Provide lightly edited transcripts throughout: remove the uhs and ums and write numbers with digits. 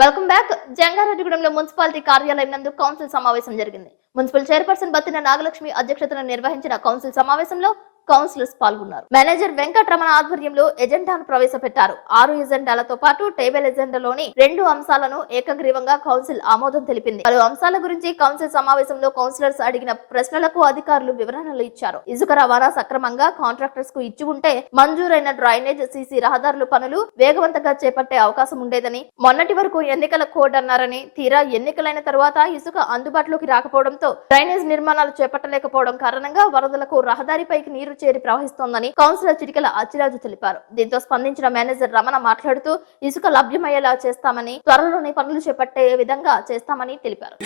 Welcome back. జంగారెడ్డిగూడెంలో municipality కార్యాలయం నందు council సమావేశం జరిగింది. మున్సిపల్ చైర్పర్సన్ బత్తిన నాగలక్ష్మి అధ్యక్షతన నిర్వహించిన కౌన్సిల్ సమావేశంలో కౌన్సిలర్స్ పాల్గొన్నారు. మేనేజర్ వెంకటరమణ ఆధ్వర్యంలో ఎజెండాను ప్రవేశపెట్టారు. 6 ఎజెండాలతో పాటు టేబుల్ ఎజెండాలోని 2 అంశాలను ఏకగ్రీవంగా కౌన్సిల్ ఆమోదం తెలిపింది. పలు అంశాల గురించి కౌన్సిల్ సమావేశంలో కౌన్సిలర్స్ అడిగిన ప్రశ్నలకు అధికారులు వివరణలు ఇచ్చారు. ఇసుక రవాణా సక్రమంగా కాంట్రాక్టర్స్ కు ఇచ్చి ఉంటే మంజూరైన డ్రైనేజ్, సీసీ రహదారుల పనులు వేగవంతంగా చేపట్టే అవకాశం ఉండేదని, మొన్నటి వరకు ఎన్నికల కోడ్ అన్నారని, తీరా ఎన్నికలైన తరువాత ఇసుక అందుబాటులోకి రాకపోవడంతో డ్రైనేజ్ నిర్మాణాలు చేపట్టలేకపోవడం కారణంగా వరదలకు రహదారిపైకి నీరు చేరి ప్రవహిస్తోందని కౌన్సిలర్ చిటికల అచ్చిరాజు తెలిపారు. దీంతో స్పందించిన మేనేజర్ రమణ మాట్లాడుతూ ఇసుక లభ్యమయ్యేలా చేస్తామని, త్వరలోనే పనులు చేపట్టే విధంగా చేస్తామని తెలిపారు.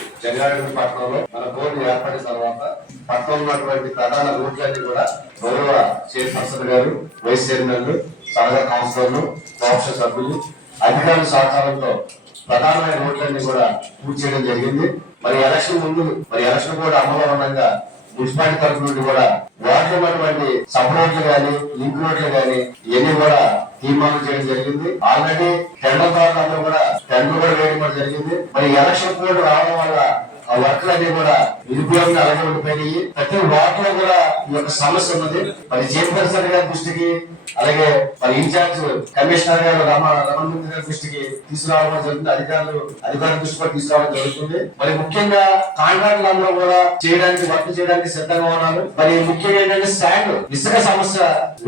అధికారుల సహకారంతో ప్రధానమైన రోడ్లన్నీ కూడా పూర్తి చేయడం జరిగింది. మరి ఎలక్షన్ ముందు ఎలక్షన్ కూడా అమలు ఉండగా మున్సిపాలిటీ తరఫు నుండి కూడా వాటిలో సబ్ రోడ్లు గానీ, లింక్ రోడ్లు గానీ ఇవన్నీ కూడా తీర్మానం చేయడం జరిగింది. ఆల్రెడీ టెండర్ ద్వారా కూడా వేయడం కూడా జరిగింది. మరి ఎలక్షన్ కోడ్ రావడం వల్ల ఆ వర్క్లన్నీ కూడా నిరుపయోగంగా అలాగే ఉండిపోయినాయి. ప్రతి వార్డ్ లో కూడా ఈ యొక్క సమస్య ఉన్నది. మరి చైర్పర్సన్ గారి దృష్టికి, అలాగే మరి ఇన్ఛార్జ్ కమిషనర్ గారు రమణ గారి దృష్టికి తీసుకురావడం జరుగుతుంది. అధికారుల దృష్టి కూడా తీసుకురావడం జరుగుతుంది. మరి ముఖ్యంగా కాంట్రాక్టులు అందరూ కూడా వర్క్ చేయడానికి సిద్ధంగా ఉన్నారు. మరి ముఖ్యంగా ఏంటంటే శాండ్ ఇసుక సమస్య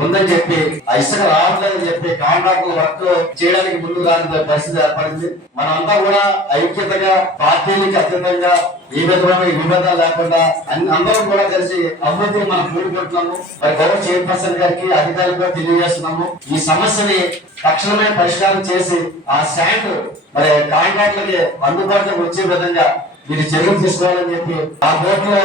ఉందని చెప్పి, ఆ ఇసుక రావట్లేదని చెప్పి కాంట్రాక్టులు వర్క్ చేయడానికి ముందు రాని పరిస్థితి ఏర్పడింది. మనంతా కూడా ఐక్యతగా, పార్టీలకు అతీతంగా ఏ విధమైన విభేదాలు లేకుండా అందరం కూడా కలిసి అభివృద్ధిని మనం కూడుకుంటున్నాము. మరి గౌరవ చైర్పర్సన్ గారికి, అధికారులకు తెలియజేస్తున్నాము. ఈ సమస్యని తక్షణమే పరిష్కారం చేసి ఆ శాండ్ మరి కాంట్రాక్టులకి అందుబాటులోకి వచ్చే విధంగా మీరు చర్యలు తీసుకోవాలని చెప్పి, ఆ బోర్డులో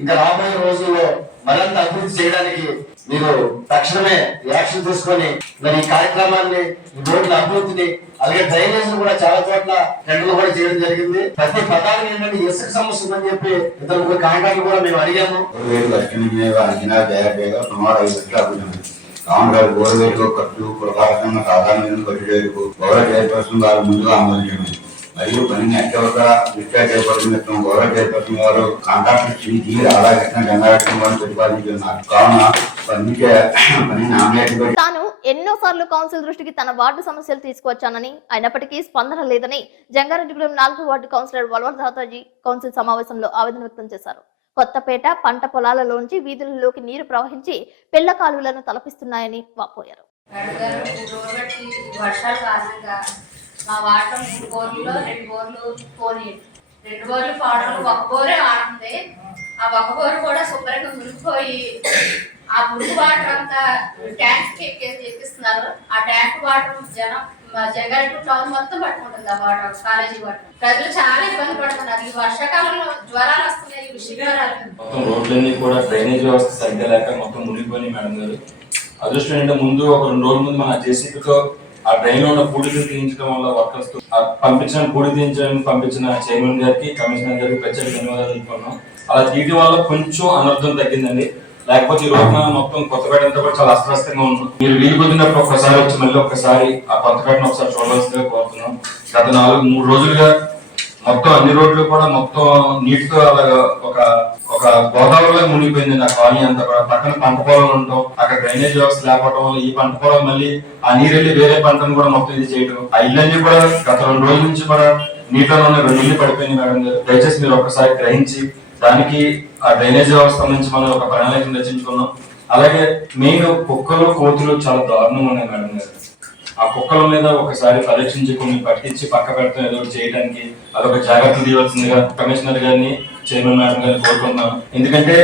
ఇంకా రాబోయే రోజుల్లో మరింత అభివృద్ధి చేయడానికి మీరు తక్షణమే యాక్షన్ తీసుకొని మరి ఈ కార్యక్రమాన్ని, ఈ రోడ్ల అభివృద్ధిని, అలాగే డ్రైనేజ్ కూడా చాలా చోట్ల టెండర్లు కూడా చేయడం జరిగింది. ప్రతి పదానికి ఏంటంటే ఇసుక సమస్య ఉందని చెప్పి ఇతర కాంట్రాక్టులు కూడా మేము అడిగాము. కాంట్రాక్ట్ గోరువేలు ఖర్చు పురపాలకంగా సాధారణ ఖర్చు గౌరవ చైర్పర్సన్ గారు ముందుగా ఆమోదించండి. మరియు పనిని అత్యవసర దృష్ట్యా చేపడుతున్న గౌరవ చైర్పర్సన్ గారు కాంట్రాక్టర్ శ్రీ జి రాధాకృష్ణ జంగారెడ్డి వారిని ప్రతిపాదించున్నారు. కావున తాను ఎన్నోసార్లు కౌన్సిల్ దృష్టికి తన వార్డు సమస్యలు తీసుకువచ్చానని, అయినప్పటికీ స్పందన లేదని జంగారెడ్డిగూడెం 4వ వార్డు కౌన్సిలర్ వల్వర్దాతాజీ కౌన్సిల్ సమావేశంలో ఆవేదన వ్యక్తం చేశారు. కొత్తపేట పంట పొలాలలోంచి వీధులలోకి నీరు ప్రవహించి పిల్ల కాలువలను తలపిస్తున్నాయని వాపోయారు. మా వాటలో 3 బోర్లలో 2 బోర్లు పోనీ, 2 బోర్లు పాడలు, 1 బోరే ఆడుంది. ఆ 1 బోరు కూడా శుభ్రంగా మునిగిపోయి ఆ మురుగు వాటర్ అంతా ట్యాంక్ ఎక్కిస్తున్నారు. ఆ ట్యాంక్ వాటర్ జంగారెడ్డి టౌన్ మొత్తం పట్టుకుంటుంది. ఆ వాటర్ కాలేజీ వాటర్ ప్రజలు చాలా ఇబ్బంది పడుతున్నారు. ఈ వర్షాకాలంలో జ్వరాలు వస్తున్నాయి, విష జ్వరాలు. మొత్తం రోడ్లన్నీ కూడా డ్రైనేజ్ వ్యవస్థ సరిగ్గా లేక మొత్తం మునిగిపోయి మేడం గారు. అదృష్టం ఏంటంటే ముందు ఒక 2 రోజుల ముందు మన జేసీబీతో ఆ డ్రైన్ లో ఉన్న పూడికలు తీయించడం వల్ల వర్కర్స్ పంపించిన పూడి తీయించడానికి పంపించిన చైర్మన్ గారికి, కమిషనర్ గారికి ప్రత్యేక ధన్యవాదాలు తెలుపుకున్నాం. అలా తీయడం వల్ల కొంచెం అనర్థం తగ్గిందండి. లేకపోతే ఈ రోజున మొత్తం కొత్తపేట అంతా కూడా చాలా అస్వస్థంగా ఉన్నాం. మీరు వీలు కుదిరినప్పుడు ఒక్కసారి వచ్చి మళ్ళీ ఒక్కసారి ఆ కొత్తపేటను ఒకసారి చూడవలసిందిగా కోరుతున్నాం. గత 3 రోజులుగా మొత్తం అన్ని రోడ్లు కూడా మొత్తం నీటితో అలాగా ఒక గోదావరిలో మునిగిపోయింది. ఆ కాలనీ అంతా కూడా పక్కన పంట పొలాలు ఉంటాం, అక్కడ డ్రైనేజ్ వ్యవస్థ లేకపోవడం వల్ల ఈ పంట పొలం మళ్ళీ ఆ నీరు వెళ్ళి వేరే పంటను కూడా మొత్తం ఇది చేయడం. ఆ ఇళ్ళన్నీ కూడా గత 2 రోజుల నుంచి కూడా నీటిలో ఉన్న 2 ఇళ్ళు పడిపోయింది మేడం గారు. దయచేసి మీరు ఒకసారి గ్రహించి దానికి ఆ డ్రైనేజ్ వ్యవస్థ నుంచి మనం ఒక ప్రణాళికను రచించుకున్నాం. అలాగే మెయిన్ కుక్కలు, కోతులు చాలా దారుణంగా ఉన్నాయి మేడం గారు. ఆ కుక్కల మీద ఒకసారి పరీక్షించి కొన్ని పట్టించి పక్క పెడతాం ఏదో చేయడానికి అదొక జాగ్రత్తలు తీయవలసిందిగా కమిషనర్ గారిని, చైర్మన్ మేడం గారిని కోరుకుంటున్నాను. ఎందుకంటే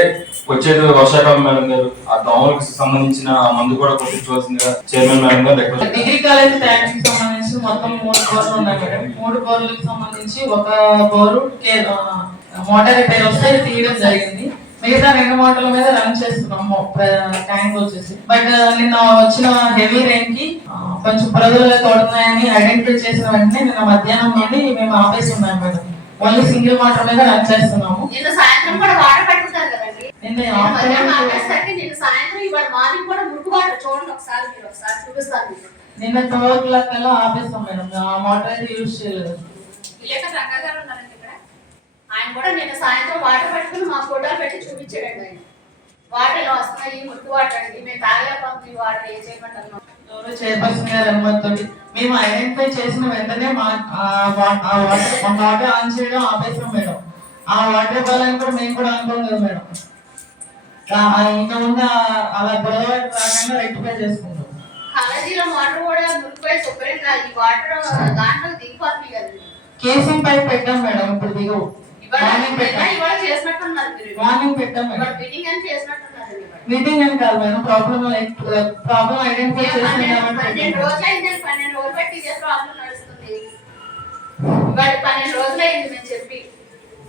వచ్చేది వర్షాకాలం మేడం గారు, ఆ దోమలకు సంబంధించిన ఆ మందు కూడా కొట్టించవలసిందిగా చైర్మన్ మేడం గారు. డిగ్రీ కాలేజ్ ట్యాంక్ కి సంబంధించి మొత్తం 3 బోర్లు ఉన్నాయి మేడం. 3 బోర్లకు సంబంధించి ఒక బోరు మోటార్ రిపేర్ వస్తే తీయడం జరిగింది. మిగతా 2 మోటార్ల మీద రన్ చేస్తున్నాము ట్యాంక్ వచ్చేసి. బట్ నిన్న వచ్చిన హెవీ రెయిన్ కి కొంచెం ప్రజలు తోడున్నాయని ఐడెంటిఫై చేసిన వెంటనే నిన్న మధ్యాహ్నం నుండి మేము ఆపేస్తున్నాం మేడం. ఓన్లీ సింగిల్ మోటార్ మీద రన్ చేస్తున్నాము. నిన్న సాయంత్రం కూడా వాటర్ పెట్టుకుంటారు కదండి. నిన్న సాయంత్రం ఇవాళ మార్నింగ్ కూడా మురుగు వాటర్ చూడండి ఒకసారి, మీరు ఒకసారి చూపిస్తాను. నిన్న 12 కల్లా ఆపేస్తాం మేడం. ఆ మోటార్ యూజ్ చేయలేదు. విలేకరు రంగా గారు ఉన్నారండి ఇక్కడ. ఆయన కూడా నేను సాయంత్రం వాటర్ పట్టుకుని మా ఫోటోలు పెట్టి చూపించాడండి. ఆయన వాటర్ ఇలా వస్తున్నాయి, మురికి వాటర్ అండి, మేము తాగలేకపోతుంది ఈ వాటర్, ఏం చేయమంటారు? చైర్పర్సన్ గారి అనుమతితో మేము ఐడెంటిఫై చేసిన వెంటనే వాటర్ ఆన్ చేయడం ఆపేసాం మేడం. ఆ వాటర్ ఇవ్వాలని కూడా మేము కూడా అనుకోం కదా మేడం. ఇంకా ఉన్న అలా గొడవ రాకుండా రెక్టిఫై చేసుకుంటాం. కాలేజీలో వాటర్ కూడా మురికిపోయి శుభ్రంగా ఈ వాటర్ దాంట్లో దిగిపోతుంది కదండి. కేసింగ్ పైప్ పెట్టాం మేడం. ఇప్పుడు దిగు మార్నింగ్ చేసినట్టున్నారు మీరు. మార్నింగ్ పెట్టాం మేడం. మీటింగ్ అని చేసినట్టున్నారు. మీటింగ్ అని కాదు మేడం, ప్రాబ్లం ఐడెంటిఫై చేసి 12 రోజులైంది. 12 రోజులు బట్టి ఇదే ప్రాబ్లం నడుస్తుంది. ఇవాళ 12 రోజులైంది మేము చెప్పి.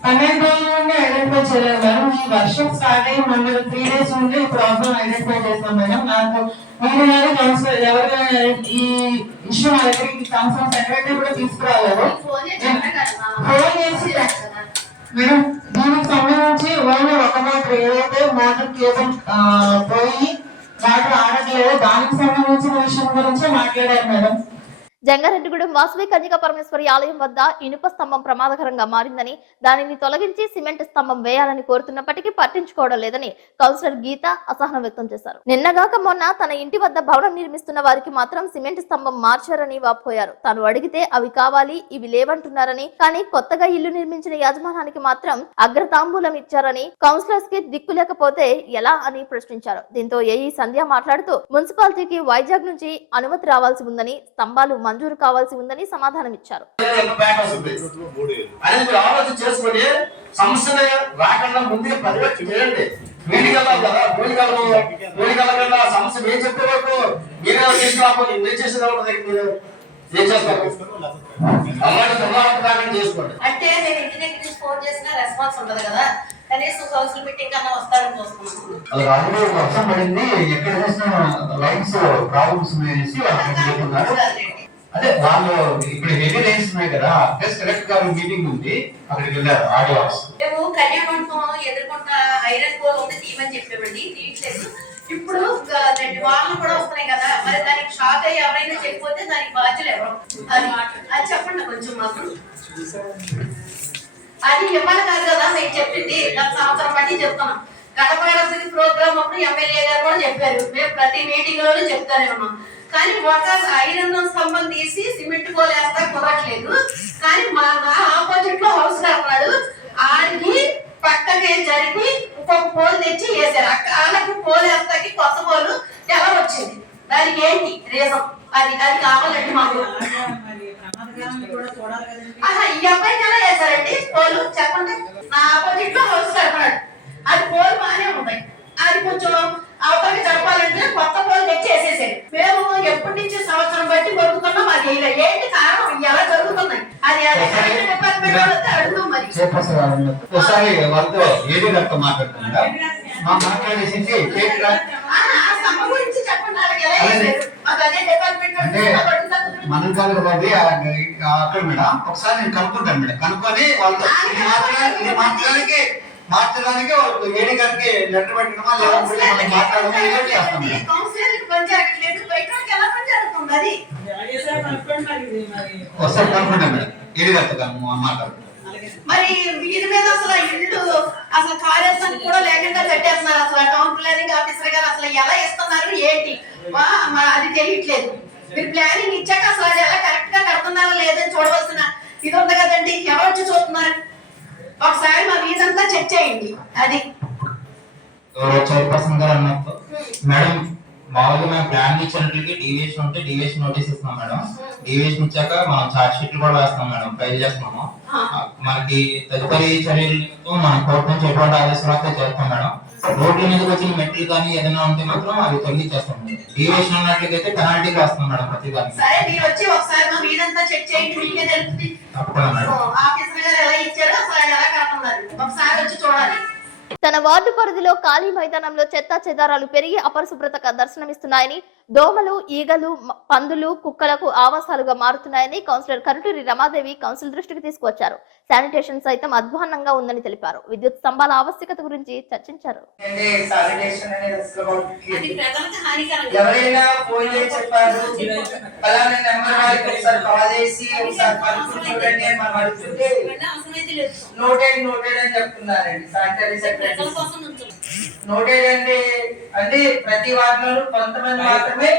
12 రోజుల నుండి ఐడెంటిఫై చేయలేదు మేడం. ఈ వర్షం స్టార్ట్ అయ్యి మన 3 days నుండి ప్రాబ్లం ఐడెంటిఫై చేస్తాం మేడం. నాకు మీరు కానీ కౌన్సిలర్ ఎవరు ఈ ఇష్యూ మా దగ్గరికి కౌన్సిలర్ సెక్రటరీ కూడా తీసుకురాలేదు. ఫోన్ చేసి మేడం దీనికి సంబంధించి ఓన్లీ ఒక మోటార్ ఏదైతే మోటార్ కేబుల్ పోయి వాటర్ ఆడట్లేదు దానికి సంబంధించిన విషయం గురించి మాట్లాడారు మేడం. జంగారెడ్డిగూడెం వాసవి కన్యకా పరమేశ్వరి ఆలయం వద్ద ఇనుప స్తంభం ప్రమాదకరంగా మారిందని, దానిని తొలగించి సిమెంట్ స్తంభం వేయాలని కోరుతున్నప్పటికీ పట్టించుకోవడం లేదని కౌన్సిలర్ గీత అసహనం వ్యక్తం చేశారు. నిన్నగాక మొన్న తన ఇంటి వద్ద భవనం నిర్మిస్తున్న వారికి మాత్రం సిమెంట్ స్తంభం మార్చారని వాపోయారు. తాను అడిగితే అవి కావాలి, ఇవి లేవంటున్నారని, కానీ కొత్తగా ఇల్లు నిర్మించిన యాజమానానికి మాత్రం అగ్రతాంబూలం ఇచ్చారని, కౌన్సిలర్స్ కి దిక్కు లేకపోతే ఎలా అని ప్రశ్నించారు. దీంతో ఏఈ సంధ్య మాట్లాడుతూ మున్సిపాలిటీకి వైజాగ్ నుంచి అనుమతి రావాల్సి ఉందని, స్తంభాలు మంజూరు కావాల్సి ఉందని సమాధానం ఇచ్చారు. ఆలోచన చేసుకుని సమస్యను రాకుండా ముందుగా పరిరక్షణ చేయండి. వేడికెళ్ళాలి కదా, వేడికెళ్ళకుండా సమస్య మేము చెప్పే వరకు మీరే తీసుకురాకపోతే ఏం చేసేది ఏం చేస్తారు? అలాంటి దుర్మార్గం చేసుకోండి. అంటే నేను ఇంటి దగ్గర నుంచి ఫోన్ చేసినా రెస్పాన్స్ ఉండదు కదా, కనీసం కౌన్సిల్ మీటింగ్ కన్నా వస్తారని చూస్తున్నాను. అది రాత్రి వర్షం పడింది, ఎక్కడ చూసిన లైన్స్ ప్రాబ్లమ్స్ అదే వాళ్ళు ఇప్పుడు హెవీ రైన్స్ ఉన్నాయి కదా, ప్లస్ కలెక్టర్ గారు మీటింగ్ ఉంది, అక్కడికి వెళ్ళారు ఆడియో. మేము కన్యామండపం ఎదుర్కొంట ఐరన్ పోల్ ఉంది తీయమని చెప్పేవండి, తీయట్లేదు. ఇప్పుడు 2 వారాలు కూడా వస్తున్నాయి కదా, మరి దానికి షాక్ అయ్యి ఎవరైనా చెప్పిపోతే దానికి బాధ్యులు ఎవరు? అది చెప్పండి కొంచెం మాకు. అది ఇవ్వాలి కాదు కదా మీరు చెప్పింది, గత సంవత్సరం బట్టి చెప్తున్నాం. గడప ప్రోగ్రామ్ అప్పుడు ఎమ్మెల్యే గారు కూడా చెప్పారు, మేము ప్రతి మీటింగ్ లోనూ చెప్తానే ఉన్నాం. కానీ ఒక ఐరన్ స్తంభం తీసి సిమెంట్ పోల్ వేస్తా కుదరట్లేదు. కానీ మా ఆపోజిట్ లో హౌస్ కడతాడు, ఆడికి పక్కకే జరిపి ఇంకొక పోల్ తెచ్చి వేసారు. వాళ్ళకి పోల్ వేస్తాకి కొత్త పోలు ఎలా వచ్చింది, దానికి ఏంటి రీజన్? అది కావాలండి మాకు. ఈ అబ్బాయికి ఎలా వేసారండి పోలు చెప్పండి. నా ఆపోజిట్ లో హౌస్ కడతాడు, అది పోల్ బాగానే ఉన్నాయి, అది కొంచెం అవతలకి జరపాలంటే కొత్త పోలు తెచ్చి వేసేసారు. మేము ఎప్పటి నుంచి సంవత్సరం బట్టి బతుకుతున్నాం, అది ఏంటి కారణం, ఎలా జరుగుతున్నాయి అది డిపార్ట్మెంట్ వాళ్ళతో అడుగుతాం. మరి ఒకసారి వాళ్ళతో ఏది గట్ట మాట్లాడుతుందా మాట్లాడేసి స్తంభం గురించి చెప్పండి, వాళ్ళకి ఎలా వేసారు? మాకు అదే డిపార్ట్మెంట్ అంటే మనం కాదు కదా అది అక్కడ మేడం. ఒకసారి నేను కనుక్కుంటాను మేడం, కనుక్కొని వాళ్ళతో మార్చడానికి వాళ్ళకి ఏడి గారికి లెటర్ పెట్టడమా లేదంటే మనం మాట్లాడమా చేస్తాం మేడం. ఒకసారి కనుక్కుంటాం మేడం, ఏడి గారితో మాట్లాడుతాం. మరి వీరి మీద అసలు ఇల్లు అసలు కార్యాలయానికి కూడా లేకుండా కట్టేస్తున్నారు. అసలు టౌన్ ప్లానింగ్ ఆఫీసర్ గారు అసలు ఎలా ఇస్తున్నారు ఏంటి అది తెలియట్లేదు. మీరు ప్లానింగ్ ఇచ్చాక అసలు అది ఎలా కరెక్ట్ గా కడుతున్నారా లేదని చూడవలసిన ఇది ఉంది కదండి. ఎవరు వచ్చి చూస్తున్నారు? ఒకసారి మా వీధంతా చెక్ చేయండి. అది చైర్పర్సన్ గారు అన్నట్టు మేడం, మామూలుగా మేము ప్లాన్ ఇచ్చినట్లకి డీవియేషన్ ఉంటే డీవియేషన్ నోటీస్ ఇస్తున్నాం మేడం. డీవియేషన్ ఇచ్చాక మనం చార్జ్ షీట్లు కూడా వేస్తున్నాం మేడం, ఫైల్ చేస్తున్నాము. మనకి తదుపరి చర్యలతో మనం కోర్టు నుంచి ఎటువంటి ఆదేశాలు అయితే చేస్తాం మేడం. రోడ్ల మీదకి వచ్చిన మెట్లు కానీ ఏదైనా ఉంటే మాత్రం అవి తొలగించేస్తాం. డీవియేషన్ ఉన్నట్లయితే పెనాల్టీలు వేస్తున్నాం మేడం ప్రతి దానికి. సరే మీరు వచ్చి ఒకసారి మా వీధంతా చెక్ చేయండి, మీకే తెలుస్తుంది. తప్పకుండా మేడం. ఆఫీసర్ గారు ఎలా ఇచ్చారో అసలు ఎలా కడుతున్నారు ఒకసారి వచ్చి చూడాలి. తన వార్డు పరిధిలో ఖాళీ మైదానంలో చెత్తా చెదారాలు పెరిగి అపరిశుభ్రతగా దర్శనమిస్తున్నాయని, దోమలు, ఈగలు, పందులు, కుక్కలకు ఆవాసాలుగా మారుతున్నాయని కౌన్సిలర్ కరుటూరి రమాదేవి కౌన్సిల్ దృష్టికి తీసుకువచ్చారు. శానిటేషన్ సైతం అధ్వాన్నంగా ఉందని తెలిపారు. విద్యుత్ స్తంభాల ఆవశ్యకత గురించి చర్చించారు. ఎవరైనా ఫోన్ చేసి చెప్పారు, అలానే నెంబర్ వాళ్ళకి ఒకసారి కాల్ చేసి ఒకసారి చూడండి అని మనం అడుగుతుంటే నోటెడ్ అని చెప్తున్నారండి. శానిటరీ సెక్రటరీ నోటెడ్ అంటే ప్రతి వార్డులోనూ కొంతమంది మాత్రమే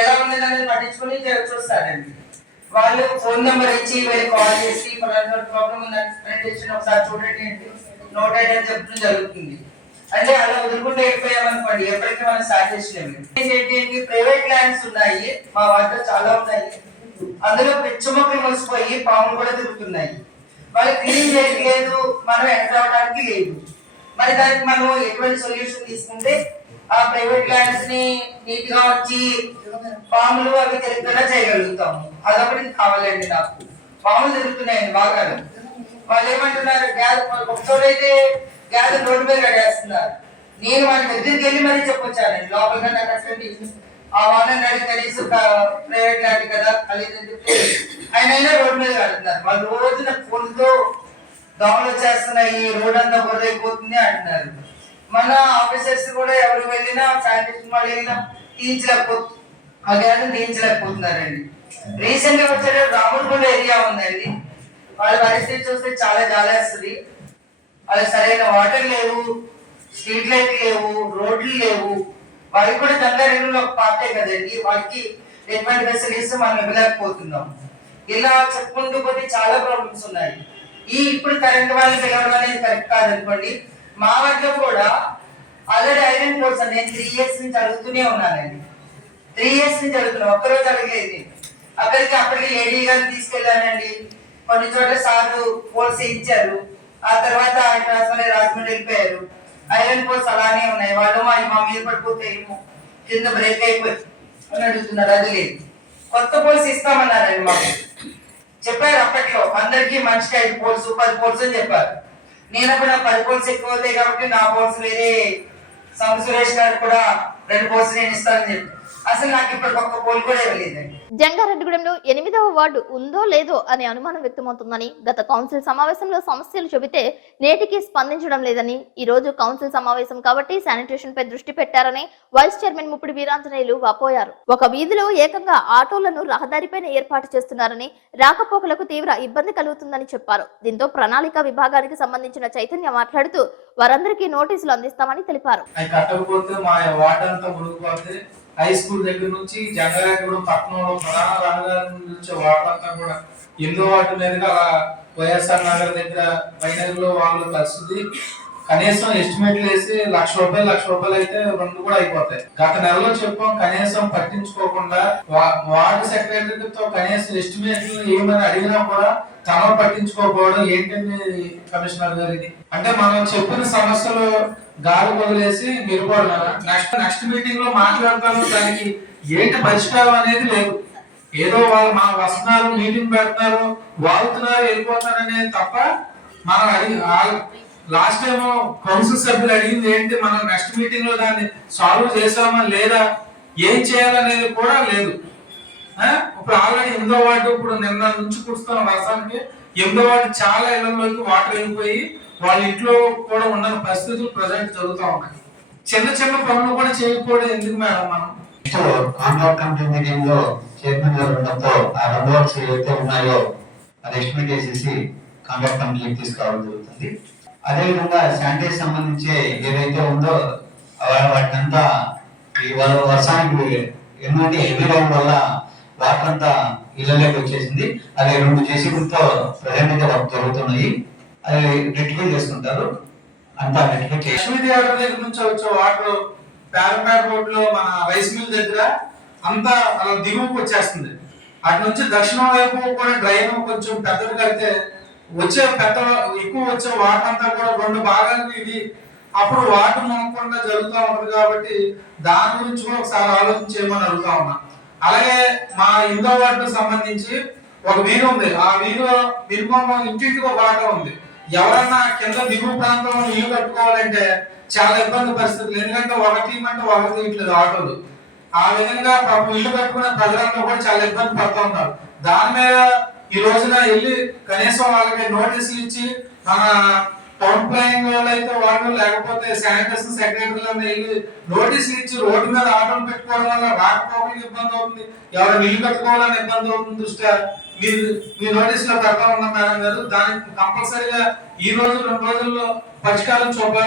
ఎలా ఉన్నది అనేది పట్టించుకుని చూస్తారండి. వాళ్ళు ఫోన్ నెంబర్ ఇచ్చి వీళ్ళు కాల్ చేసి ప్రాబ్లం ఉందని ఒకసారి చూడండి అంటే నోటెడ్ అని చెప్పడం జరుగుతుంది. అంటే అలా వదులుకుంటే వెళ్ళిపోయామనుకోండి, ఎప్పటికీ మనం స్టార్ట్ చేసినాము. ప్రైవేట్ ల్యాండ్స్ ఉన్నాయి, మా వాటిలో చాలా ఉన్నాయి. అందులో పిచ్చి మొక్కలు ముసిపోయి పాములు కూడా తిరుగుతున్నాయి. వాళ్ళు క్లీన్ చేయట్లేదు, మనం ఎంటర్ అవడానికి లేదు. మరి దానికి మనం ఎటువంటి సొల్యూషన్ తీసుకుంటే ఆ ప్రైవేట్ ల్యాండ్స్ ని నీట్ గా వచ్చి పాములు అవి తిరుగుతున్నా చేయగలుగుతాము. అదొకటి కావాలండి నాకు. పాములు తిరుగుతున్నాయండి బాగా. వాళ్ళు ఏమంటున్నారు, గ్యాస్ ఒకసారైతే గ్యాస్ రోడ్డు మీద కట్టేస్తున్నారు. నేను వాళ్ళ దగ్గరికి వెళ్ళి మరీ చెప్పొచ్చానండి, లోపలిగా నాకు అటువంటి ఆ వాహనం అడిగి కనీసం ప్రైవేట్ ల్యాండ్ కదా అది అయినా రోడ్డు మీద కడుతున్నారు. వాళ్ళు రోజు నాకు ఫోన్తో దోమలు వచ్చేస్తున్నాయి, రోడ్ అంతా బురదైపోతుంది అంటున్నారు. మన ఆఫీసర్స్ కూడా ఎవరు వెళ్ళినా శానిటేషన్ వాళ్ళు వెళ్ళినా ఆ గ్యాస్ తీయించలేకపోతున్నారండి. రీసెంట్ గా వచ్చే రాములగూడ ఏరియా ఉందండి, వాళ్ళ పరిస్థితి చూస్తే చాలా జాలేస్తుంది. వాళ్ళకి సరైన వాటర్ లేవు, స్ట్రీట్ లైట్ లేవు, రోడ్లు లేవు. వాళ్ళకి కూడా గంగారెడ్డిలో ఒక పార్టీ కదండి, వాళ్ళకి ఎటువంటి ఫెసిలిటీస్ మనం ఇవ్వలేకపోతున్నాం. ఇలా చెప్పుకుంటూ పోతే చాలా ప్రాబ్లమ్స్ ఉన్నాయి. ఇప్పుడు కరెంట్ వాళ్ళు పిలవడం అనేది కరెక్ట్ కాదనుకోండి. మా వాటిలో కూడా ఆల్రెడీ ఐరన్ కోర్స్ అండి, నేను 3 years నుంచి అడుగుతూనే ఉన్నానండి. 3 years నుంచి అడుగుతున్నా, ఒక్కరోజు అడగలేదు. అప్పటికి ఏడీ గారిని తీసుకెళ్ళానండి. కొన్ని చోట్ల సార్లు పోల్స్ ఇచ్చారు. ఆ తర్వాత ఆయన ట్రాన్స్ఫర్ రాజమండ్రి వెళ్ళిపోయారు. ఐరన్ పోల్స్ అలానే ఉన్నాయి. వాళ్ళు మా మీద పడిపోతే కింద బ్రేక్ అయిపోయి అని అడుగుతున్నారు, అది లేదు. కొత్త పోల్స్ ఇస్తామన్నారండి మాకు. చెప్పారు అప్పట్లో అందరికి మనిషికి 5 పోల్స్ 10 పోల్స్ అని చెప్పారు. నేను అప్పుడు 10 పోల్స్ ఎక్కువ అవుతాయి కాబట్టి నా పోల్స్ వేరే సురేష్ గారికి కూడా 2 పోల్స్ నేను ఇస్తానని చెప్పి అసలు నాకు ఇప్పుడు ఒక్క పోల్ కూడా ఇవ్వలేదండి. జంగారెడ్డిగూడెంలో 8వ వార్డు ఉందో లేదో అనే అనుమానం వ్యక్తమవుతుందని, గత కౌన్సిల్ సమావేశంలో సమస్యలు చెబితే నేటికి స్పందించడం లేదని, ఈ రోజు కౌన్సిల్ సమావేశం కాబట్టి శానిటేషన్ పై దృష్టి పెట్టారని వైస్ చైర్మన్ ముప్పిడి వీరాంజనేయులు వాపోయారు. ఒక వీధిలో ఏకంగా ఆటోలను రహదారిపైన ఏర్పాటు చేస్తున్నారని, రాకపోకలకు తీవ్ర ఇబ్బంది కలుగుతుందని చెప్పారు. దీంతో ప్రణాళిక విభాగానికి సంబంధించిన చైతన్య మాట్లాడుతూ వారందరికీ నోటీసులు అందిస్తామని తెలిపారు. హై స్కూల్ దగ్గర నుంచి జంగారెడ్డిగూడెం పట్టణంలో ప్రధాన రహదారి నుంచి వాటర్ అంతా కూడా 8వ వార్డు మీదుగా అలా వైఎస్ఆర్ నగర్ దగ్గర వైనగర్లో వాళ్ళ పరిస్థితి. కనీసం ఎస్టిమేట్లు వేసి ₹1,00,000 అయితే 2 కూడా అయిపోతాయి. గత నెలలో చెప్పాం, కనీసం పట్టించుకోకుండా వార్డు సెక్రటరీతో కనీసం ఎస్టిమేట్లు ఏమని అడిగినా కూడా తమను పట్టించుకోకపోవడం ఏంటండి కమిషనర్ గారు? ఇది అంటే మనం చెప్పిన సమస్యలు గాలి వదిలేసి నిలబడనా? నెక్స్ట్ మీటింగ్ లో మాట్లాడతాను, దానికి ఏంటి పరిష్కారం అనేది లేదు. ఏదో వాళ్ళు మనం వస్తున్నారు, మీటింగ్ పెడుతున్నారు, వాళ్తున్నారు, వెళ్ళిపోతారు అనేది తప్ప మనం అడిగి లాస్ట్ టైం కౌన్సిల్ సభ్యులు అడిగింది ఏంటి, మనం నెక్స్ట్ మీటింగ్ లో దాన్ని సాల్వ్ చేసామా లేదా, ఏం చేయాలనేది కూడా లేదు. ఇప్పుడు ఆల్రెడీ 8వ వార్డు ఇప్పుడు నిన్న నుంచి కురుస్తున్న వర్షానికి 8వ వార్డు చాలా ఇళ్లలోకి వాటర్ వెళ్ళిపోయి వాళ్ళ ఇంట్లో కూడా ఉన్న పరిస్థితులు ప్రజెంట్ జరుగుతూ ఉన్నాయి. చిన్న పనులు కూడా చేయకపోవడం ఎందుకు మేడం? మనం కాంట్రాక్ట్ కమిటీ మీటింగ్ లో చైర్మన్ గారు ఉండడంతో ఆ 2 వర్క్స్ ఏవైతే ఉన్నాయో అది ఎస్టిమేట్ చేసేసి కాంట్రాక్ట్ కమిటీకి తీసుకురావడం జరుగుతుంది. అదేవిధంగా శానిటైజ్ సంబంధించి ఏదైతే ఉందో వాటినంతా ఈ వర్షానికి ఎన్నోటి హెవీ రైన్ వల్ల వాటర్ అంతా ఇళ్లలోకి వచ్చేసింది. అది 2 జేసీబీలతో ప్రజెంట్ అయితే వర్క్ జరుగుతున్నాయి. అది రెక్టిఫై చేసుకుంటారు. అంతా రెక్టిఫై లక్ష్మీ థియేటర్ దగ్గర నుంచి వచ్చే వాటర్ ప్యారపేట రోడ్ లో మన రైస్ మిల్ దగ్గర అంతా దిగువకు వచ్చేస్తుంది. అటు నుంచి దక్షిణం వైపు కూడా డ్రైన్ కొంచెం పెద్దది కడితే ఎక్కువ వచ్చే వాటర్ అంతా కూడా 2 భాగాలకు ఇది అప్పుడు వాటర్ మునగకుండా జరుగుతూ ఉంటుంది. కాబట్టి దాని గురించి కూడా ఒకసారి ఆలోచించేయమని అడుగుతా ఉన్నా. అలాగే మా 8వ వార్డుకు సంబంధించి ఒక వీధి ఉంది. ఆ వీధిలో మినిమం ఇంటింటికి ఒక వాటర్ ఉంది. ఎవరన్నా కింద దిగువ ప్రాంతంలో ఇల్లు కట్టుకోవాలంటే చాలా ఇబ్బంది పరిస్థితులు, ఎందుకంటే ఒకటి ఇవ్వమంటే ఒకటి ఇట్లేదు ఆటోలు. ఆ విధంగా పాపం ఇల్లు కట్టుకునే ప్రజలంతా కూడా చాలా ఇబ్బంది పడుతూ ఉంటారు. దాని మీద ఈ రోజున వెళ్ళి కనీసం వాళ్ళకి నోటీసులు ఇచ్చి మన టౌన్ ప్లానింగ్ వాళ్ళు అయితే వాళ్ళు, లేకపోతే శానిటేషన్ సెక్రటరీలు వెళ్ళి నోటీసులు ఇచ్చి రోడ్డు మీద ఆటోలు పెట్టుకోవడం వల్ల రాకపోవడానికి ఇబ్బంది అవుతుంది, ఎవరైనా ఇల్లు కట్టుకోవాలని ఇబ్బంది అవుతుంది దృష్ట్యా మీ నోటీసులో పెడతా ఉన్నాం మేడం గారు. దానికి కంపల్సరీగా ఈ రోజు 2 రోజుల్లో పరిష్కారం చూపాలి.